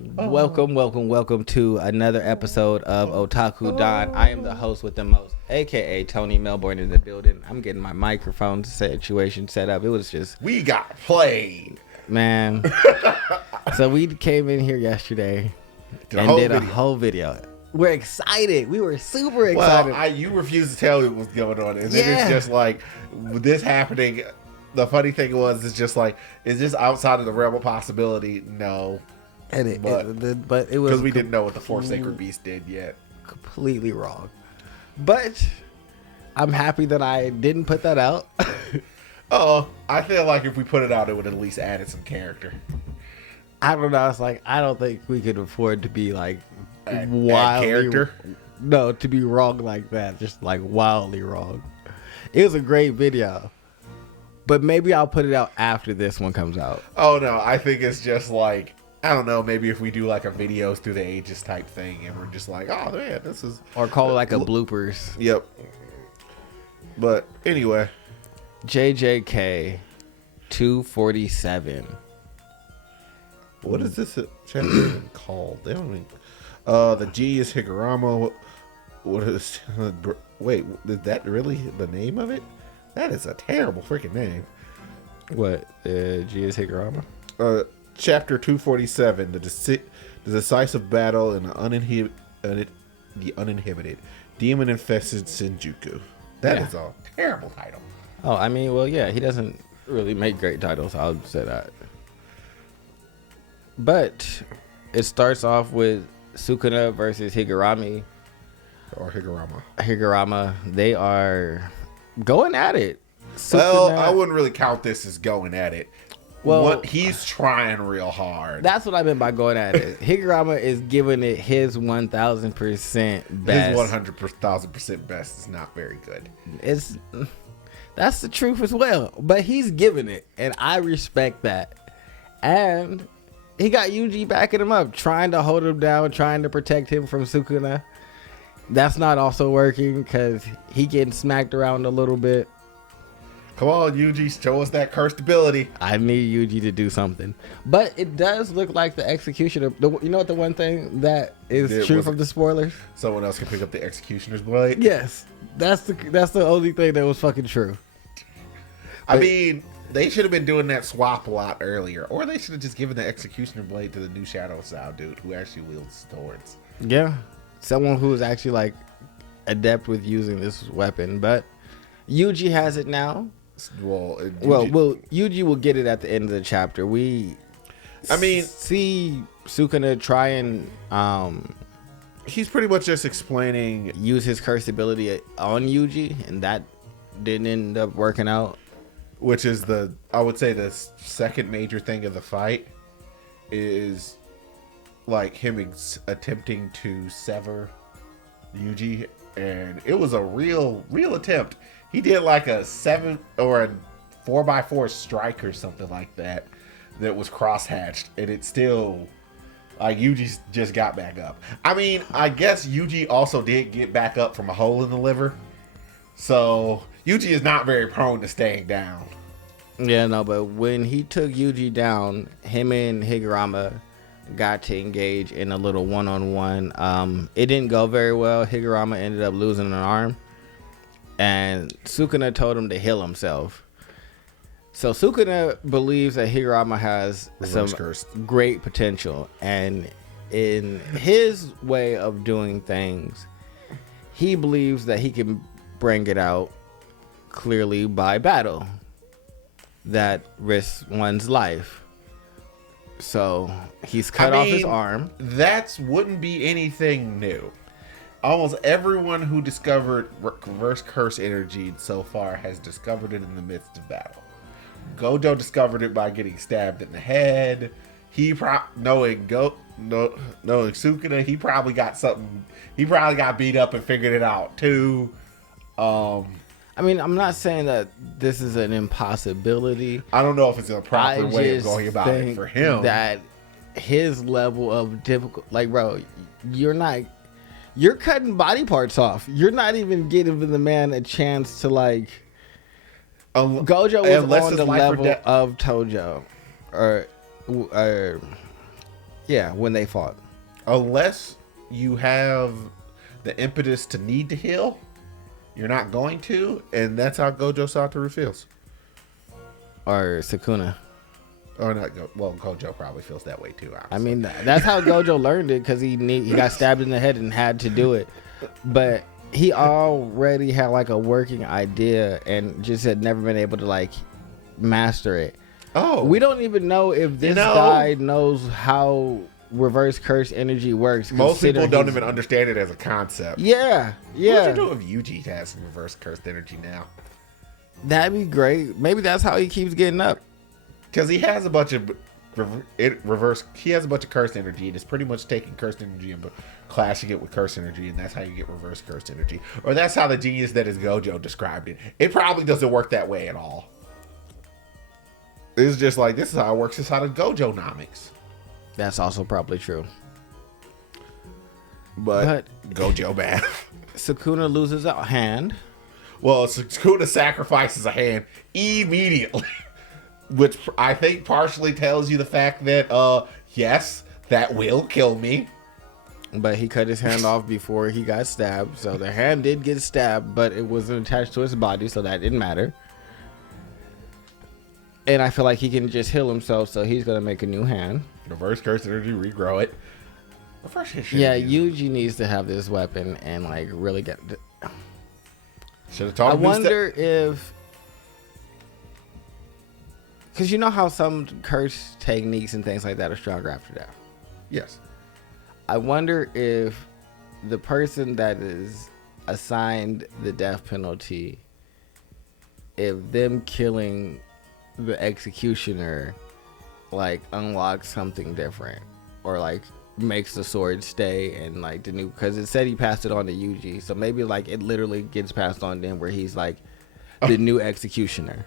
Welcome to another episode of Otaku Don. I am the host with the most, aka Tony Melbourne in the building. I'm getting my microphone situation set up. It was just We got played. Man. So we came in here yesterday and did a whole video. We're excited. We were super excited. Well, you refused to tell me what was going on. And then it's just like, this happening. The funny thing was, it's just like, is this outside of the realm of possibility? No. And it was because we didn't know what the fourth sacred beast did yet. Completely wrong. But I'm happy that I didn't put that out. I feel like if we put it out, it would at least added some character. I don't know. It's like, I don't think we could afford to be like wildly character. No, to be wrong like that. Just like wildly wrong. It was a great video. But maybe I'll put it out after this one comes out. Oh no, I think it's just like, I don't know, maybe if we do like a videos through the ages type thing and we're just like, oh man, this is... Or call it like a bloopers. Yep. But anyway. JJK 247. What is this chapter even called? They don't even... the G is Higurama. What is... Wait, is that really the name of it? That is a terrible freaking name. What? G is Higurama? Chapter 247, the decisive battle in the uninhibited demon-infested Shinjuku. That is a terrible title. Oh, I mean, well, yeah, he doesn't really make great titles. I'll say that. But it starts off with Sukuna versus Higurami. Or Higurama. Higurama. They are going at it. Sukuna, well, I wouldn't really count this as going at it. Well, he's trying real hard. That's what I meant by going at it. Higurama is giving it his 1,000% best. His 100,000% best is not very good. That's the truth as well. But he's giving it, and I respect that. And he got Yuji backing him up, trying to hold him down, trying to protect him from Sukuna. That's not also working because he getting smacked around a little bit. Come on, Yuji, show us that cursed ability. I need Yuji to do something. But it does look like the executioner. You know what the one thing that is true from the spoilers? Someone else can pick up the executioner's blade? Yes. That's the only thing that was fucking true. I mean, they should have been doing that swap a lot earlier. Or they should have just given the executioner blade to the new Shadow Sound dude who actually wields swords. Yeah. Someone who is actually like adept with using this weapon. But Yuji has it now. Yuji will get it at the end of the chapter. See Sukuna try and he's pretty much just explaining, use his cursed ability on Yuji, and that didn't end up working out. Which is I would say the second major thing of the fight is like him attempting to sever Yuji, and it was a real attempt. He did like a 7 or a 4x4 strike or something like that was cross-hatched, and it still, like, Yuji just got back up. I mean, I guess Yuji also did get back up from a hole in the liver, so Yuji is not very prone to staying down. Yeah, no, but when he took Yuji down, him and Higurama got to engage in a little one-on-one. It didn't go very well. Higurama ended up losing an arm. And Sukuna told him to heal himself. So Sukuna believes that Higurama has some great potential. And in his way of doing things, he believes that he can bring it out clearly by battle that risks one's life. So he's cut off his arm. That wouldn't be anything new. Almost everyone who discovered reverse curse energy so far has discovered it in the midst of battle. Gojo discovered it by getting stabbed in the head. Knowing Sukuna, he probably got something. He probably got beat up and figured it out too. I mean, I'm not saying that this is an impossibility. I don't know if it's a proper way of going about it for him. That his level of difficult, like, bro, you're cutting body parts off. You're not even giving the man a chance to, like... Gojo was on the level of Tojo. Yeah, when they fought. Unless you have the impetus to need to heal, you're not going to, and that's how Gojo Satoru feels. Or Sukuna. Or not. Well, Gojo probably feels that way too. Honestly. I mean, that's how Gojo learned it, because he got stabbed in the head and had to do it. But he already had like a working idea and just had never been able to like master it. Oh, we don't even know if this guy knows how reverse curse energy works. Most people don't even understand it as a concept. Yeah. What would you do if Yuji has some reverse cursed energy now? That'd be great. Maybe that's how he keeps getting up. Because he has a bunch of he has a bunch of cursed energy, and it's pretty much taking cursed energy and clashing it with cursed energy, and that's how you get reverse cursed energy. Or that's how the genius that is Gojo described it. It probably doesn't work that way at all. It's just like, this is how it works inside of Gojo-nomics. That's also probably true. But Gojo bad. Sukuna loses a hand. Well, Sukuna sacrifices a hand immediately. Which I think partially tells you the fact that, yes, that will kill me. But he cut his hand off before he got stabbed. So the hand did get stabbed, but it wasn't attached to his body, so that didn't matter. And I feel like he can just heal himself, so he's going to make a new hand. Reverse curse energy, regrow it. Yeah, Yuji needs to have this weapon and like really get... Should have taught him. I wonder if... Because you know how some curse techniques and things like that are stronger after death? Yes. I wonder if the person that is assigned the death penalty, if them killing the executioner like unlocks something different, or like makes the sword stay, and like the new, because it said he passed it on to Yuji, so maybe like it literally gets passed on to him where he's like the new executioner.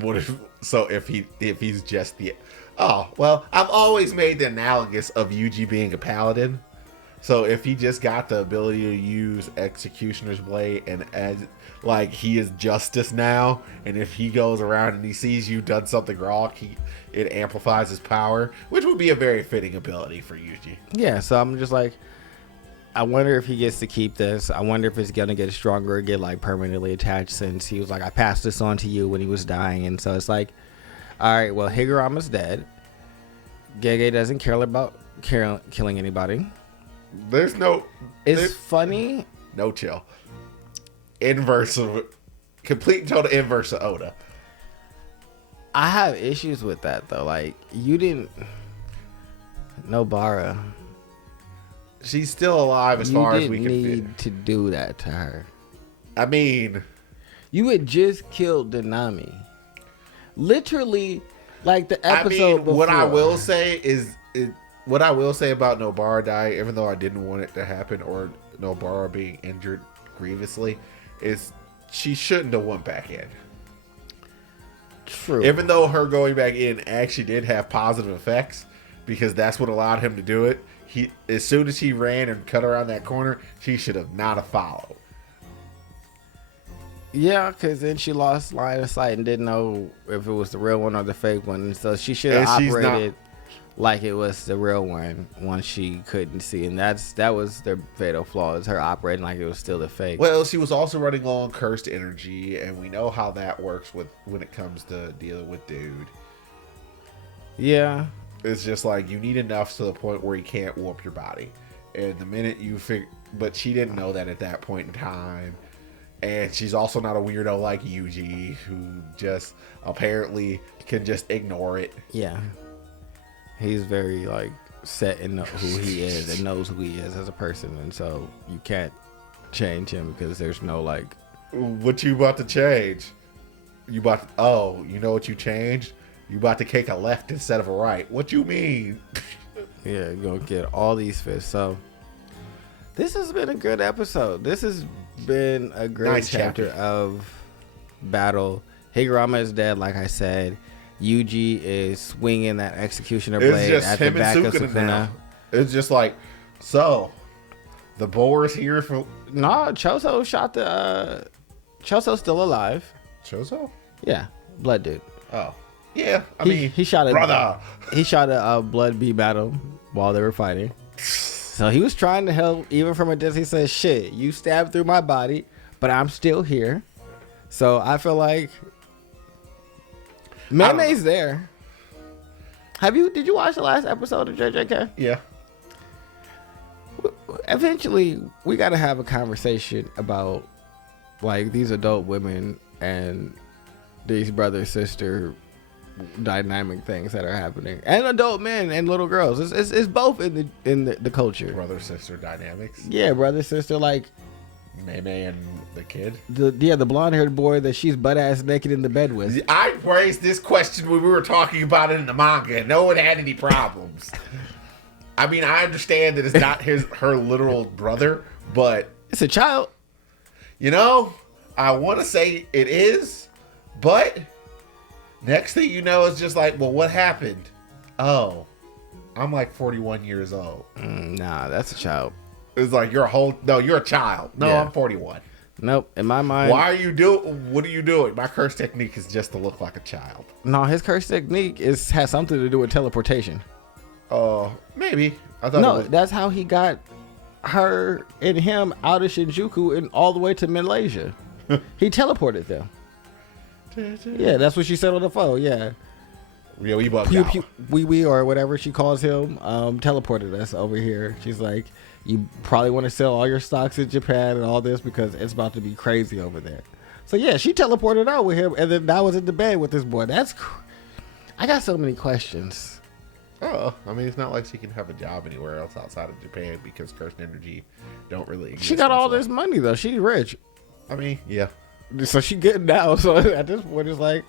What if he's just the... Oh, well, I've always made the analogous of Yuji being a paladin. So if he just got the ability to use Executioner's Blade, and as like he is justice now, and if he goes around and he sees you done something wrong, it amplifies his power, which would be a very fitting ability for Yuji. Yeah, so I'm just like, I wonder if he gets to keep this. I wonder if it's gonna get stronger or get like permanently attached, since he was like, I passed this on to you when he was dying. And so it's like, all right, well, Higurama's dead. Gege doesn't care about killing anybody. There's no... It's funny. No chill. Inverse of... Complete and total inverse of Oda. I have issues with that, though. Like, you didn't... Nobara. She's still alive as far as we can fit. You didn't need to do that to her. I mean... You had just killed Denami. Literally, like the episode before. What I will say is... What I will say about Nobara dying, even though I didn't want it to happen, or Nobara being injured grievously, is she shouldn't have went back in. True. Even though her going back in actually did have positive effects, because that's what allowed him to do it. As soon as he ran and cut around that corner, she should have not have followed. Yeah, because then she lost line of sight and didn't know if it was the real one or the fake one. And so she should have operated like it was the real one once she couldn't see. And that was their fatal flaw, is her operating like it was still the fake. Well, she was also running low on cursed energy, and we know how that works when it comes to dealing with dude. Yeah. It's just like, you need enough to the point where he can't warp your body. And the minute you but she didn't know that at that point in time. And she's also not a weirdo like Yuji, who just apparently can just ignore it. Yeah. He's very like set in who he is and knows who he is as a person. And so you can't change him because there's no like... What you about to change? You know what you changed? You about to take a left instead of a right. What you mean? Yeah, you're going to get all these fists. So this has been a good episode. This has been a great chapter of battle. Higurama is dead, like I said. Yuji is swinging that executioner blade at the back of Sukuna. Now. It's just like, so the boar is here for... No, Choso shot the... Choso's still alive. Choso? Yeah, blood dude. Oh. Yeah, I mean, he shot brother. He shot a blood bee battle while they were fighting. So he was trying to help even from a distance. He said, shit, you stabbed through my body, but I'm still here. So I feel like Meme's there. Did you watch the last episode of JJK? Yeah. Eventually, we got to have a conversation about like these adult women and these brother-sister dynamic things that are happening, and adult men and little girls. It's both in the culture. Brother-sister dynamics. Yeah, brother-sister, like Meme and the kid. The blonde-haired boy that she's butt-ass naked in the bed with. I raised this question when we were talking about it in the manga, and no one had any problems. I mean, I understand that it's not her literal brother, but It's a child. you know, I want to say it is, but next thing you know, it's just like, well, what happened? Oh, I'm like 41 years old. Nah, that's a child. It's like you're a child. No, Yeah. I'm 41. Nope. In my mind, What are you doing? My curse technique is just to look like a child. no, his curse technique has something to do with teleportation. Maybe. I thought No, it was, that's how he got her and him out of Shinjuku and all the way to Malaysia. He teleported them. Yeah, that's what she said on the phone. Yeah. yeah, we bugged Pew, out. pew, wee wee or whatever she calls him, teleported us over here. She's like, you probably want to sell all your stocks in Japan and all this because it's about to be crazy over there. So yeah, she teleported out with him, and then I was in the bed with this boy. I got so many questions. Oh, I mean, it's not like she can have a job anywhere else outside of Japan because cursed energy don't really exist. She got all this money though. She's rich, I mean, yeah. so she good now. So at this point, it's like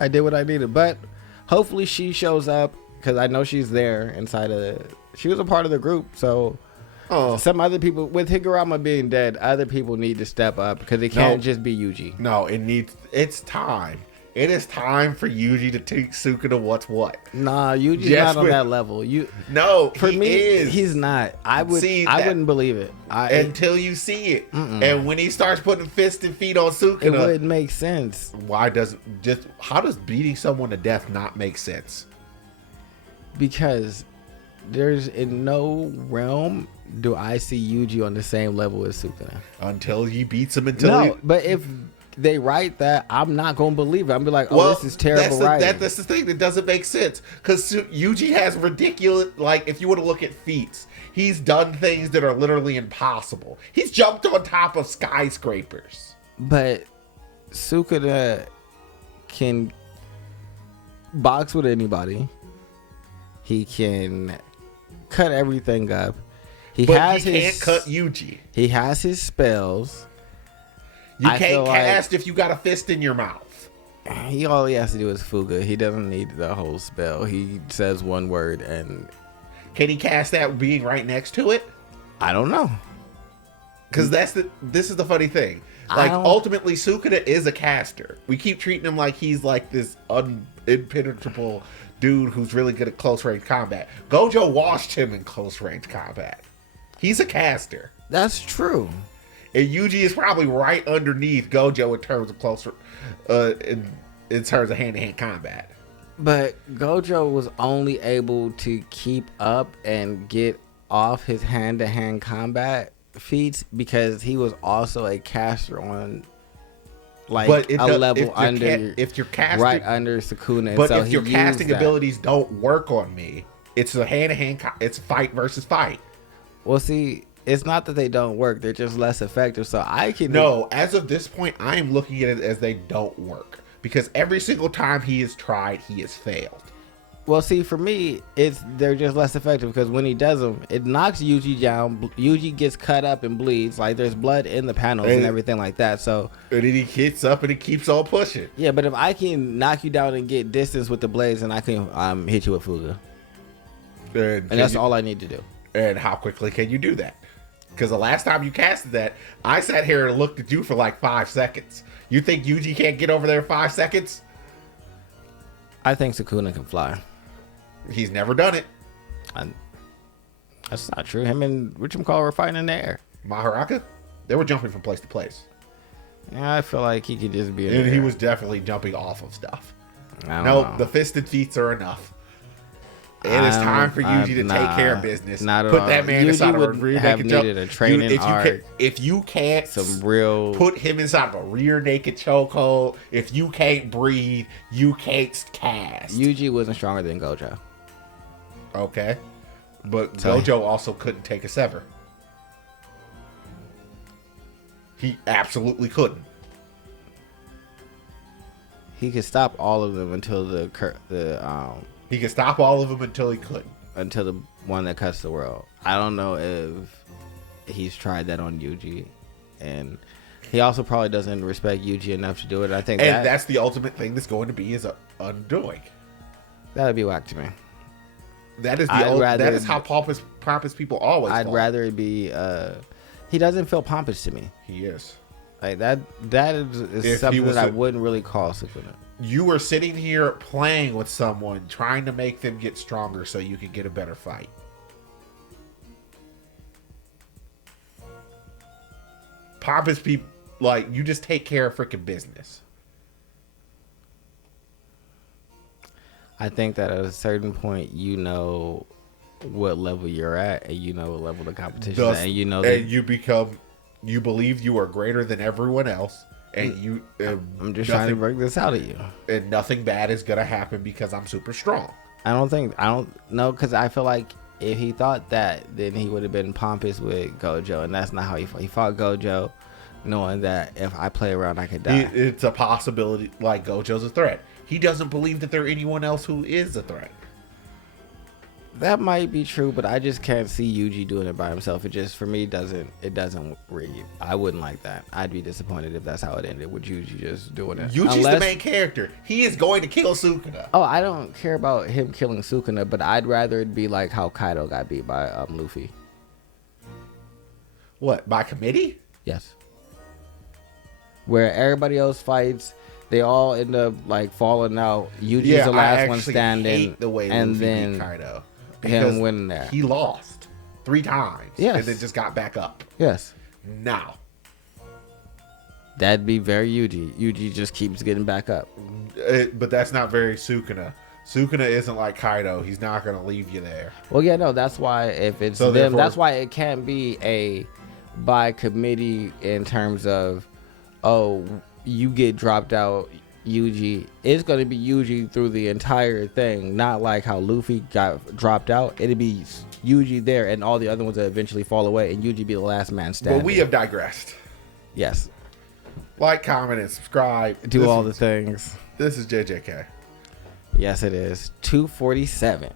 I did what I needed. But hopefully she shows up because I know she's there inside of. She was a part of the group, so. Oh, Some other people, with Higurama being dead, other people need to step up because it can't just be Yuji. no, it's time. It is time for Yuji to teach Sukuna what's what. Nah, Yuji's Yes, not on but- that level. No, For he me, is. he's not. I wouldn't believe it. Until you see it. And when he starts putting fists and feet on Sukuna, It wouldn't make sense how does beating someone to death not make sense? because there's in no realm do I see Yuji on the same level as Sukuna. Until he beats him until he... No, but if they write that, I'm not gonna believe it. I'm be like, oh, Well, this is terrible writing. that's the thing that doesn't make sense. Because Yuji has ridiculous, like, if you want to look at feats, he's done things that are literally impossible. He's jumped on top of skyscrapers. But Sukuna can box with anybody. He can cut everything up. But he can't cut Yuji. He has his spells. You I can't feel like- cast if you got a fist in your mouth. All he has to do is Fuga. He doesn't need the whole spell. He says one word and Can he cast that being right next to it? I don't know. Because this is the funny thing. Like, ultimately, Sukuna is a caster. We keep treating him like he's like this impenetrable dude who's really good at close range combat. Gojo washed him in close range combat. He's a caster. That's true. And Yuji is probably right underneath Gojo in terms of close, in terms of hand-to-hand combat. But Gojo was only able to keep up and get off his hand-to-hand combat feats because he was also a caster on like a level under if you're casting right under Sukuna. But so if your he casting used that. abilities don't work on me, it's a hand-to-hand. It's fight versus fight. Well, see, it's not that they don't work; they're just less effective. So I can No, as of this point, I am looking at it as they don't work because every single time he has tried, he has failed. Well, see, for me, they're just less effective because when he does them, it knocks Yuji down. Yuji gets cut up and bleeds. Like there's blood in the panels and everything like that. So And then he hits up and he keeps on pushing. yeah, but if I can knock you down and get distance with the blades, then I can hit you with Fuga, and that's all I need to do. And how quickly can you do that? Because the last time you casted that, I sat here and looked at you for like 5 seconds. You think Yuji can't get over there in 5 seconds? I think Sukuna can fly. He's never done it. That's not true. Him and whatchamacallit were fighting in the air. Maharaka? They were jumping from place to place. Yeah, I feel like he could just be in And the he air. was definitely jumping off of stuff. I don't No, know. the fisted feats are enough. It is time for Yuji to take care of business. Not at all. Put that man inside of a rear naked needed a training arc. If you can't some real put him inside of a rear naked chokehold, if you can't breathe, you can't cast. Yuji wasn't stronger than Gojo. Okay. But Gojo also couldn't take a sever. He absolutely couldn't. He could stop all of them until he could stop all of them until he couldn't. Until the one that cuts the world. I don't know if he's tried that on Yuji, and he also probably doesn't respect Yuji enough to do it. I think, that's the ultimate thing that's going to be his undoing. That would be whack to me. That is that is how pompous people always. I'd rather it be. He doesn't feel pompous to me. He is. Like that is something that I wouldn't really call Sukuna. You were sitting here playing with someone, trying to make them get stronger so you could get a better fight. Pompous people, like, you just take care of freaking business. I think that at a certain point, you know what level you're at, and you know what level the competition is, and you know that, and you believe you are greater than everyone else, and I'm just trying to work this out of you, and nothing bad is gonna happen because I'm super strong. I don't know, because I feel like if he thought that, then he would have been pompous with Gojo, and that's not how he fought. He fought Gojo knowing that if I play around, I could die. It's a possibility. Like, Gojo's a threat. He doesn't believe that there's anyone else who is a threat. That might be true, but I just can't see Yuji doing it by himself. It just, for me, doesn't read. I wouldn't like that. I'd be disappointed if that's how it ended, with Yuji just doing it. Yuji's the main character. He is going to kill Sukuna. Oh, I don't care about him killing Sukuna, but I'd rather it be like how Kaido got beat by Luffy. What, by committee? Yes. Where everybody else fights, they all end up like falling out. Yuji's the last one standing, hate the way and Luffy then beat Kaido. Him winning there. He lost 3 times. Yes. And then just got back up. Yes. Now. That'd be very Yuji. Yuji just keeps getting back up. But that's not very Sukuna. Sukuna isn't like Kaido. He's not going to leave you there. Well, yeah, no, that's why if it's them, therefore, that's why it can't be a by committee in terms of, oh, you get dropped out, Yuji. It's going to be Yuji through the entire thing, not like how Luffy got dropped out. It'd be Yuji there and all the other ones that eventually fall away, and Yuji be the last man standing. But we have digressed. Yes. Like, comment, and subscribe. Do all the things. This is JJK. Yes, it is. 247.